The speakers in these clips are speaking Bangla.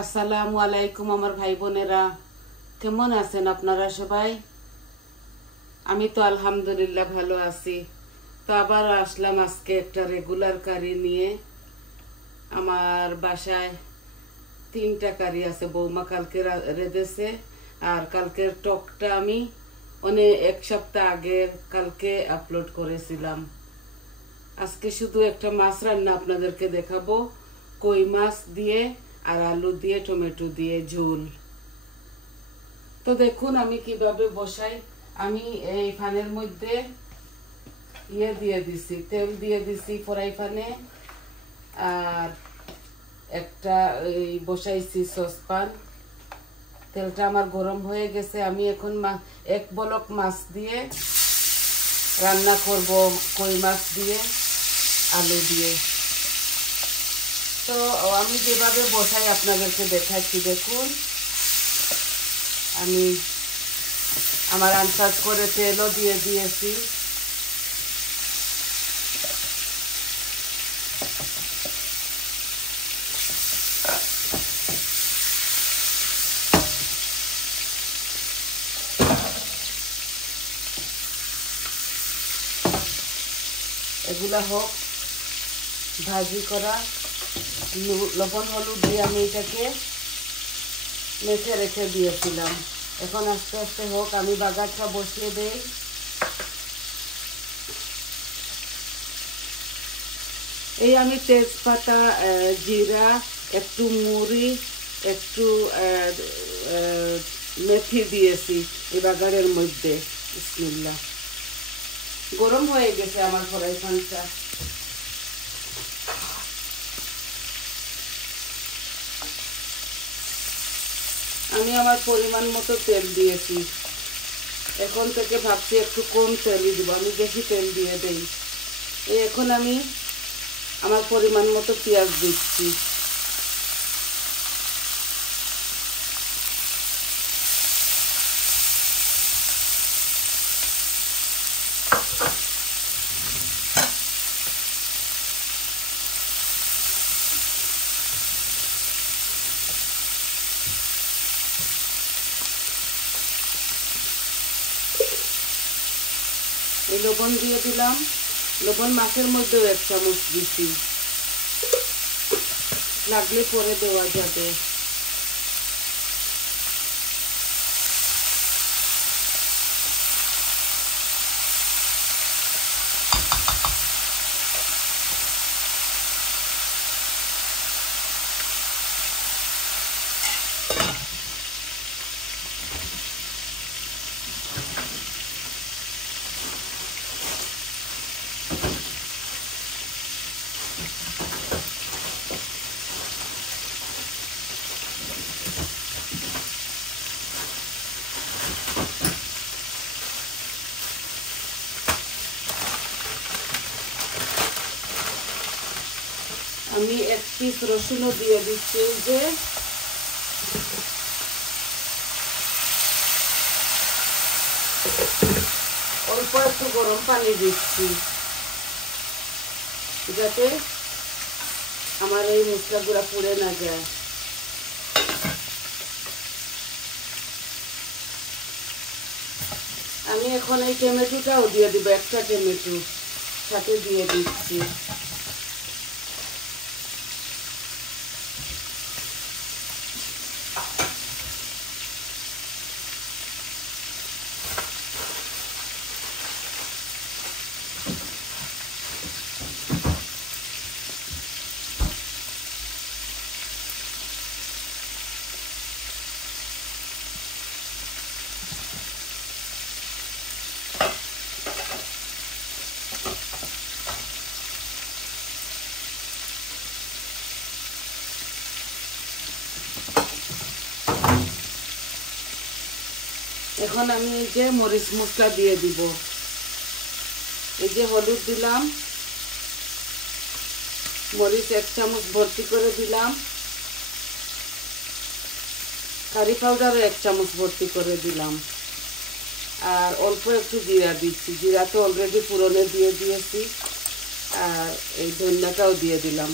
আসসালামু আলাইকুম আমার ভাই বোনেরা, কেমন আছেন আপনারা সবাই? আমি তো আলহামদুলিল্লাহ ভালো আছি। তো আবার আসলাম আজকে একটা রেগুলার কারি নিয়ে। আমার বাসায় 3টা কারি আছে, বৌমা কালকে রেঁধেছে। আর কালকের টকটা আমি এক সপ্তাহ আগে কালকে আপলোড করেছিলাম। আজকে শুধু একটা মাছ রান্না আপনাদেরকে দেখাবো, কই মাছ দিয়ে আর আলু দিয়ে টমেটো দিয়ে ঝোল। তো দেখুন আমি কিভাবে বসাই। আমি এই ফানের মধ্যে দিয়ে দিছি, তেল দিয়ে দিছি ফ্রাই প্যানে। আর একটা বসাইছি সসপ্যান। তেলটা আমার গরম হয়ে গেছে। আমি এখন এক বলক মাছ দিয়ে রান্না করব, কই মাছ দিয়ে আলু দিয়ে। তো আমি যেভাবে বসাই আপনাদেরকে দেখাচ্ছি। দেখুন আমি আমার আন্দাজ করে তেলও দিয়ে দিয়েছি। এগুলা হোক ভাজি করা। লবণ হলুদ দিয়ে আমি এটাকে মেখে রেখে দিয়েছিলাম। এখন আস্তে আস্তে হোক, আমি বাগারটা বসিয়ে দেই। এই আমি তেজপাতা, জিরা, একটু মুড়ি, একটু মেথি দিয়েছি এই বাগারের মধ্যে। বিসমিল্লাহ। গরম হয়ে গেছে আমার ফ্রাই প্যানটা। আমি আমার পরিমাণ মতো তেল দিয়েছি। এখন থেকে ভাবছি একটু কম তেলই দিব, আমি বেশি তেল দিয়ে দেই। এখন আমি আমার পরিমাণ মতো পেঁয়াজ দিচ্ছি। এই লবণ দিয়ে দিলাম। লবণ মাছের মধ্যেও 1 চামচ দিচ্ছি, লাগলে পরে দেওয়া যাবে। আমি 1 পিস রসুনও দিয়ে দিচ্ছি। যে অল্প একটু গরম পানি দিচ্ছি যাতে আমার এই মশলাগুলো পুড়ে না যায়। আমি এখন এই টমেটোটাও দিয়ে দিব, একটা টমেটো সাথে দিয়ে দিচ্ছি। এখন আমি এই যে মরিচ মশলা দিয়ে দিব। এই যে হলুদ দিলাম, মরিচ 1 চামচ ভর্তি করে দিলাম, কারি পাউডারও 1 চামচ ভর্তি করে দিলাম। আর অল্প একটু জিরা দিচ্ছি। জিরা তো অলরেডি পুরনে দিয়ে দিয়েছি। আর এই ধনিয়াটাও দিয়ে দিলাম।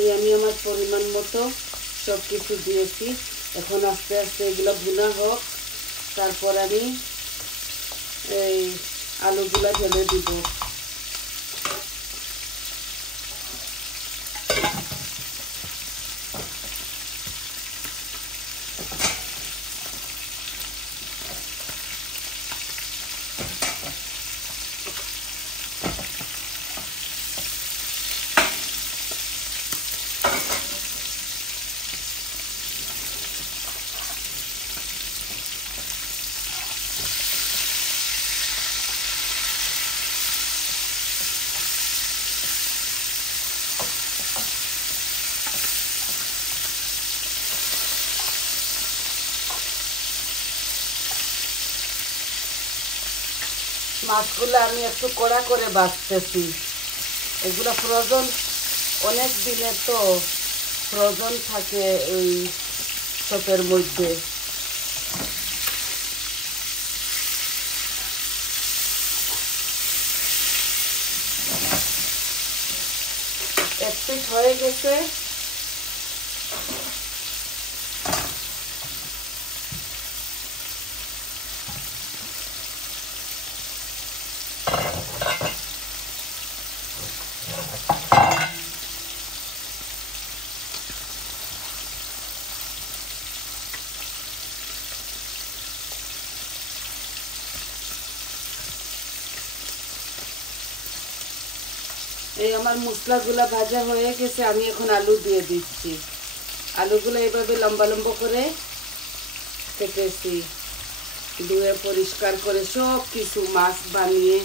এই আমি আমার পরিমাণ মতো সব কিছু দিয়েছি। এখন আস্তে আস্তে এগুলো ভুনা হোক, তারপর আমি এই আলুগুলো ঢেলে দিব। মাছগুলো আমি একটু কড়া করে বাছতেছি। এগুলো ফ্রোজেন, অনেক দিনে তো ফ্রোজেন থাকে এই শপের মধ্যে। এক পিঠ হয়ে গেছে। এই আমার মশলাগুলা ভাজা হয়ে গেছে, আমি এখন আলু দিয়ে দিচ্ছি। আলুগুলো এভাবে লম্বা লম্বা করে কেটেছি, ধুয়ে পরিষ্কার করে সব কিছু মাছ বানিয়ে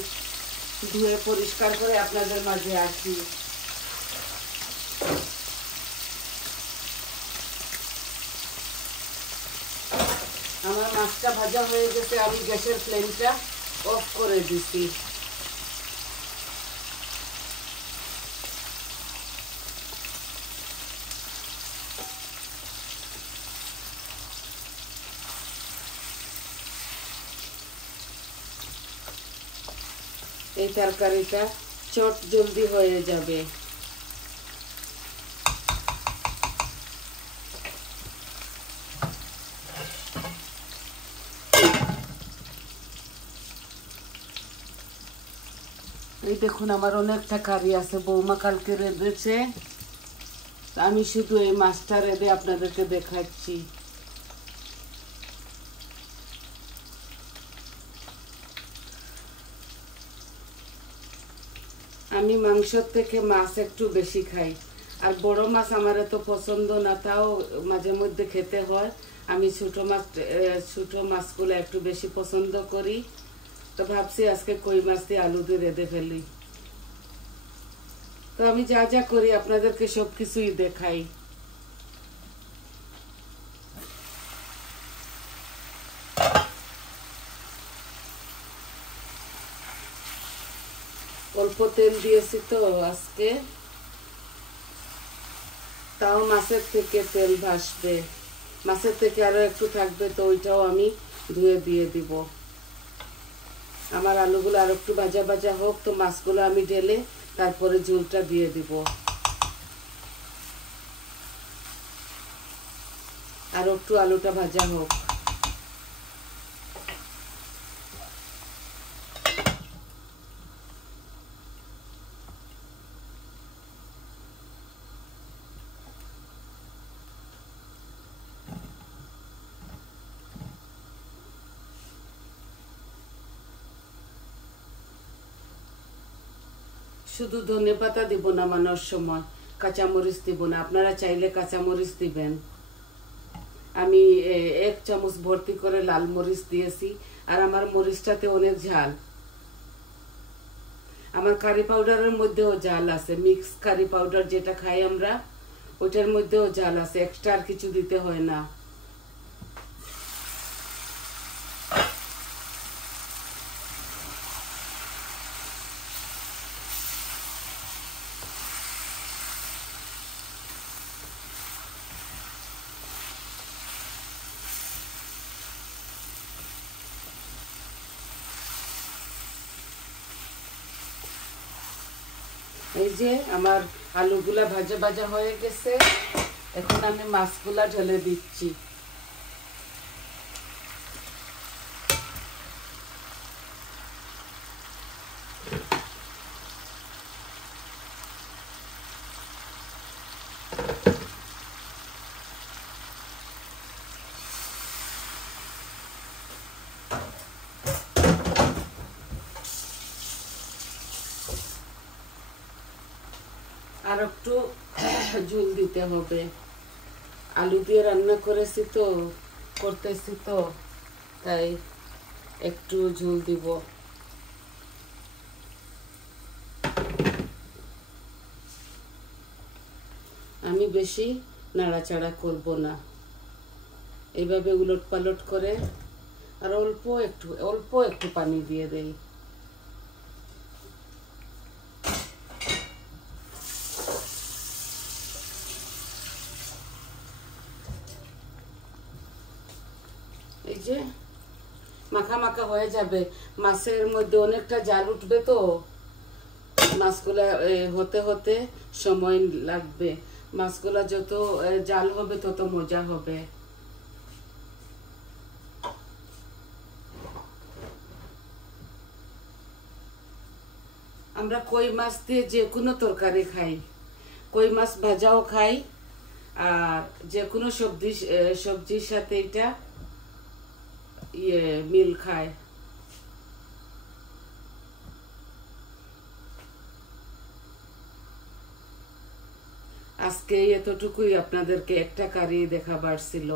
ধুয়ে পরিষ্কার করে আপনাদের মাঝে আসি। আমার মাছটা ভাজা হয়ে গেছে, আমি গ্যাসের ফ্লেমটা অফ করে দিছি। এই তরকারিটা চট জলদি হয়ে যাবে। এই দেখুন আমার অনেকটা কারি আছে, বৌমা কালকে রেঁধেছে। আমি শুধু এই মাছটা রেঁধে আপনাদেরকে দেখাচ্ছি। আমি মাংসর থেকে মাছ একটু বেশি খাই, আর বড় মাছ আমার এত পছন্দ না, তাও মাঝে মধ্যে খেতে হয়। আমি ছোট মাছগুলো একটু বেশি পছন্দ করি। তো ভাবছি আজকে কই মাছ দিয়ে আলু দিয়ে রেঁধে ফেলি। তো আমি যা যা করি আপনাদেরকে সব কিছুই দেখাই। অল্প তেল দিয়েছি তো আজকে, তাও মাছের থেকে তেল ভাসবে, মাছের থেকে আরো একটু থাকবে, তো ওইটাও আমি ধুয়ে দিয়ে দিব। আমার আলুগুলো আর একটু ভাজা ভাজা হোক, তো মাছগুলো আমি ঢেলে তারপরে ঝোলটা দিয়ে দিব। আর একটু আলুটা ভাজা হোক। শুধু ধনেপাতা দিব নামানোর সময়, কাঁচামরিচ দিব না। আপনারা চাইলে কাঁচামরিচ দিবেন। আমি 1 চামচ ভর্তি করে লাল মরিচ দিয়েছি, আর আমার মরিচটাতে অনেক ঝাল। আমার কারি পাউডারের মধ্যেও ঝাল আছে, মিক্স কারি পাউডার যেটা খাই আমরা, ওইটার মধ্যেও ঝাল আছে, এক্সট্রা আর কিছু দিতে হয় না। এই যে আমার আলুগুলা ভাজা ভাজা হয়ে গেছে, এখন আমি মাছগুলা ঢেলে দিচ্ছি। আর একটু ঝোল দিতে হবে, আলু দিয়ে রান্না করতেছি তো তাই একটু ঝোল দিব। আমি বেশি নাড়াচাড়া করব না, এইভাবে উলট পালট করে আর অল্প একটু পানি দিয়ে দেই। এই যে মাখা মাখা হয়ে যাবে, মাছের মধ্যে অনেকটা জাল উঠবে তো মাছগুলা হতে হতে সময় লাগবে। মাছগুলা যত জাল হবে তত মজা হবে। আমরা কই মাছ দিয়ে যে কোনো তরকারি খাই, কই মাছ ভাজাও খাই, আর যে কোনো সবজির সাথে এটা মিল খায়। আজকে এতটুকুই আপনাদেরকে একটা কারি দেখাবার ছিল।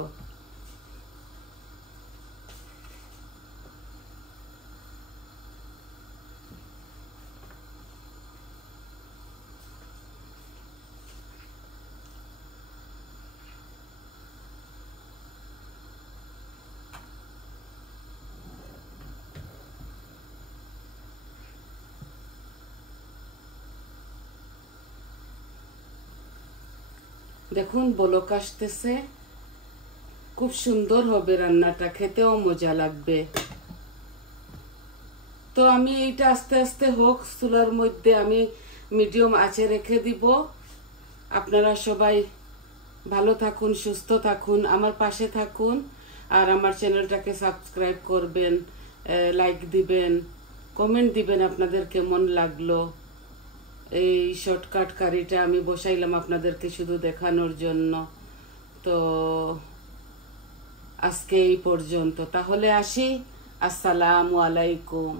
দেখুন বলক আসতেছে, খুব সুন্দর হবে রান্নাটা, খেতেও মজা লাগবে। তো আমি এইটা আস্তে আস্তে হোক চুলার মধ্যে আমি মিডিয়াম আঁচে রেখে দিব। আপনারা সবাই ভালো থাকুন, সুস্থ থাকুন, আমার পাশে থাকুন, আর আমার চ্যানেলটাকে সাবস্ক্রাইব করবেন, লাইক দিবেন, কমেন্ট দিবেন আপনাদের কেমন লাগলো। এই শর্টকাট কারিটা আমি বসাইলাম আপনাদেরকে শুধু দেখানোর জন্য। তো আজকে এই পর্যন্ত, তাহলে আসি। আসসালামু আলাইকুম।